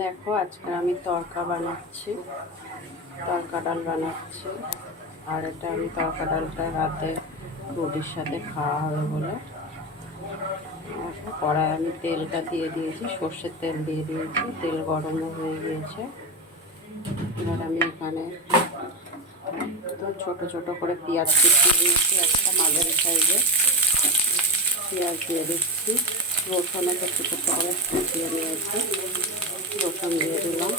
দেখো আজকে আমি তড়কা বানাচ্ছি, তড়কা ডাল বানাচ্ছি। আর এটা আমি তড়কা ডালটা রাতে রুটির সাথে খাওয়া হবে বলে কড়াই আমি তেলটা দিয়ে দিয়েছি, সর্ষের তেল দিয়ে দিয়েছি। তেল গরমও হয়ে গিয়েছে। এবার আমি এখানে তো ছোটো ছোটো করে পেঁয়াজ কুচিয়ে দিয়েছি, একটা মাঝারি সাইজে পেঁয়াজ দিয়ে দিচ্ছি। রসুনও ছোটো ছোটো করে কুচিয়ে নিয়েছি, রসুন দিয়ে দিলাম।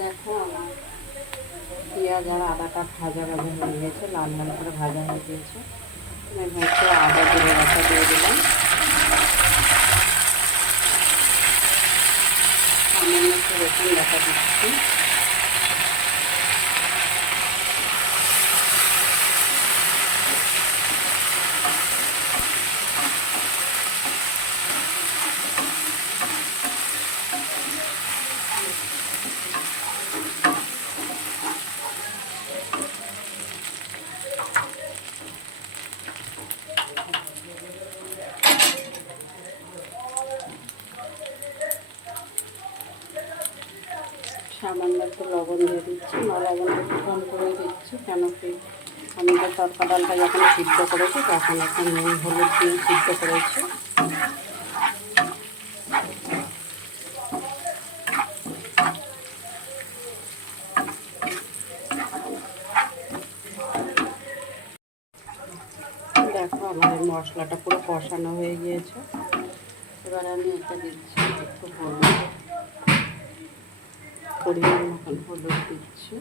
দেখো আমার পেঁয়াজ আর আদাটা ভাজা ভাজা হয়ে গেছে, লাল লাল করে ভাজা হয়ে গিয়েছে। এবার একটু আদা জিরে বাটা দিয়ে দিলাম, সামান্য একটু রসুন বাটা দিচ্ছি। সামান্য একটু লবণ দিয়ে দিচ্ছি, লবণটা একটু কম করে দিচ্ছি, কেন কি আমি তো তড়কা ডালটা যখন সিদ্ধ করেছি তখন একটু নুন হলুদ দিয়ে সিদ্ধ করেছি। দেখো আমার এই মশলাটা পুরো কষানো হয়ে গিয়েছে। এবার আমি এটা দিচ্ছি একটু হলুদ, পরিমাণ মতন হলুদ দিচ্ছি।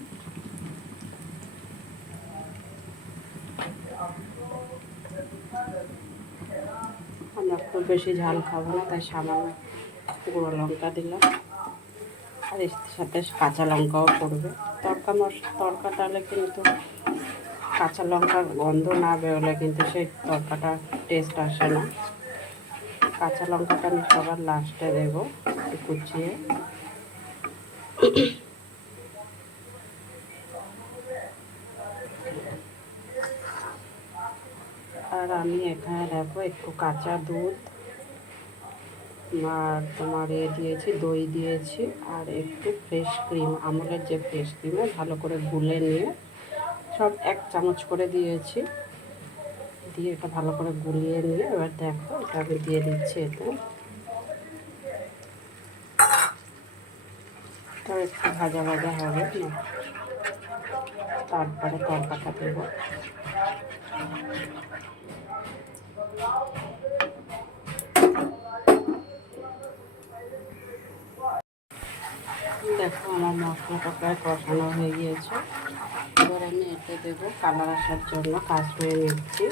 আমরা খুব বেশি ঝাল খাবো না, তাই সামান্য গুঁড়ো লঙ্কা দিলাম। আর এর সাথে কাঁচা লঙ্কাও পড়বে। তড়কা ডালে কিন্তু কাঁচা লঙ্কার গন্ধ না বেরোলে কিন্তু সেই তড়কাটা টেস্ট আসে না। কাঁচা লঙ্কাটা আমি সবার লাস্টে দেবো একটু কুচিয়ে। আর আমি এখানে দেখো একটু কাঁচা দুধ আর তোমার দিয়েছি, দই দিয়েছি, আর একটু ফ্রেশ ক্রিম, আমুলের যে ফ্রেশ ক্রিমে ভালো করে গুলে নিয়ে সব 1 চামচ করে দিয়েছি। দিয়ে এটা ভালো করে গুলিয়ে নিয়ে এবার দেখো এটা আমি দিয়ে দিচ্ছি এতে। তো একটু ভাজা ভাজা হবে না, তারপরে তড়কাটা দেবো। দেখো আমার মশলাটা প্রায় কষানো হয়ে গিয়েছে। এবার আমি এতে দেবো কালার আসার জন্য কাশ্মীরি মির্চি।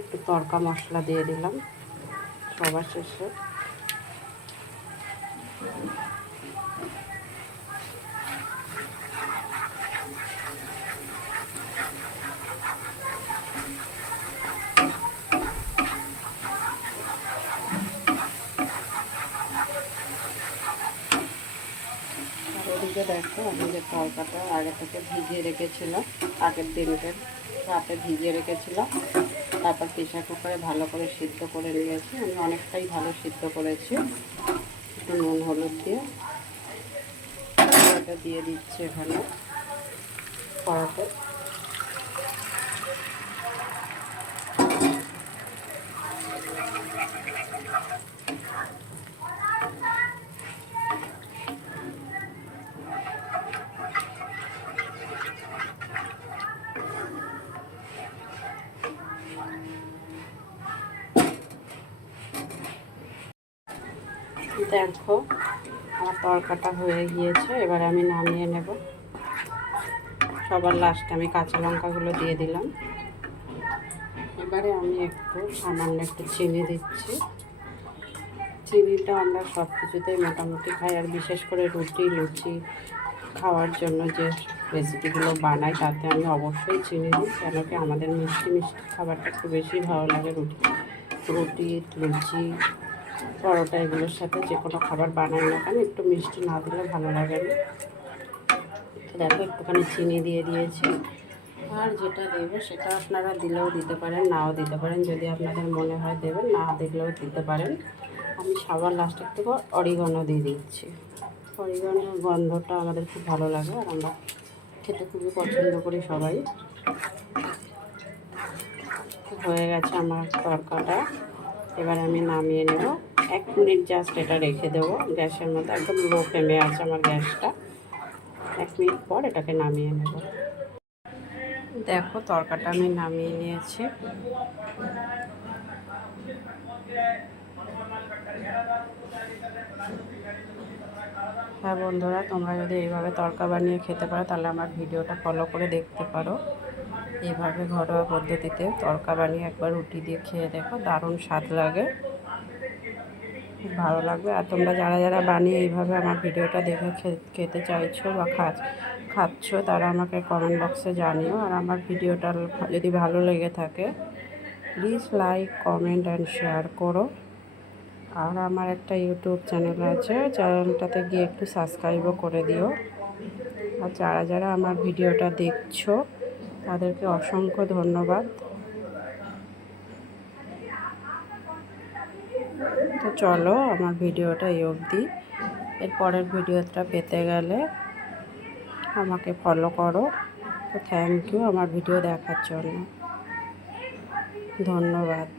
একটু তড়কা মশলা দিয়ে দিলাম সবার শেষে। ওদিকে দেখো আমি যে তড়কাটা আগে থেকে ভিজিয়ে রেখেছিলাম, আগের দিনকে রাতে ভিজিয়ে রেখেছিলাম, তারপর প্রেসার কুকারে ভালো করে সিদ্ধ করে নিয়েছি। আমি অনেকটাই ভালো সিদ্ধ করেছি। একটু নুন হলুদ দিয়ে এটা দিয়ে দিচ্ছি এখানে কড়াতে। দেখো আমার তরকাটা হয়ে গিয়েছে, এবারে আমি নামিয়ে নেব। সবার লাস্টে আমি কাঁচা লঙ্কাগুলো দিয়ে দিলাম। এবারে আমি সামান্য একটু চিনি দিচ্ছি। চিনিটা আমরা সব কিছুতেই মোটামুটি খাই, আর বিশেষ করে রুটি লুচি খাওয়ার জন্য যে রেসিপিগুলো বানাই তাতে আমি অবশ্যই চিনি দিই, কেন কি আমাদের মিষ্টি মিষ্টি খাবারটা একটু বেশি ভালো লাগে। রুটি লুচি পরোটা এগুলোর সাথে যে কোনো খাবার বানাই না কেন একটু মিষ্টি না দিলে ভালো লাগে না। তো দেখো একটুখানি চিনি দিয়ে দিয়েছি। আর যেটা দেবো সেটা আপনারা দিলেও দিতে পারেন, নাও দিতে পারেন, যদি আপনাদের মনে হয় দেবেন, না দিলেও দিতে পারেন। আমি সবার লাস্টে একটু অরিগানো দিয়ে দিচ্ছি। অরিগানোর গন্ধটা আমাদের খুব ভালো লাগে আর আমরা খেতে খুবই পছন্দ করি সবাই। হয়ে গেছে আমার তরকাটা, এবার আমি নামিয়ে নেব। 1 মিনিট জাস্ট এটা রেখে দেবো গ্যাসের মধ্যে, একদম লো ফ্লেমে আছে আমার গ্যাসটা। 1 মিনিট পর এটাকে নামিয়ে নেব। দেখো তরকাটা আমি নামিয়ে নিয়েছি। হ্যাঁ বন্ধুরা, তোমরা যদি এইভাবে তরকা বানিয়ে খেতে পারো তাহলে আমার ভিডিওটা ফলো করে দেখতে পারো। এইভাবে ঘরোয়া পদ্ধতিতে তরকা বানিয়ে একবার রুটি দিয়ে খেয়ে দেখো, দারুণ স্বাদ লাগে, খুব ভালো লাগবে। আর তোমরা যারা যারা বানিয়ে এইভাবে আমার ভিডিওটা দেখে খেতে চাইছো বা খাচ্ছ তারা আমাকে কমেন্ট বক্সে জানিও। আর আমার ভিডিওটা যদি ভালো লেগে থাকে please like comment and share করো। আর আমার একটা ইউটিউব চ্যানেল আছে, চ্যানেলটাতে গিয়ে একটু সাবস্ক্রাইবও করে দিও। আর যারা যারা আমার ভিডিওটা দেখছো তাদেরকে অসংখ্য ধন্যবাদ। তো চলো আমার ভিডিওটা এই অবধি, এর পরের ভিডিওটা পেতে গেলে আমাকে ফলো করো। তো থ্যাংক ইউ আমার ভিডিও দেখার জন্য, ধন্যবাদ।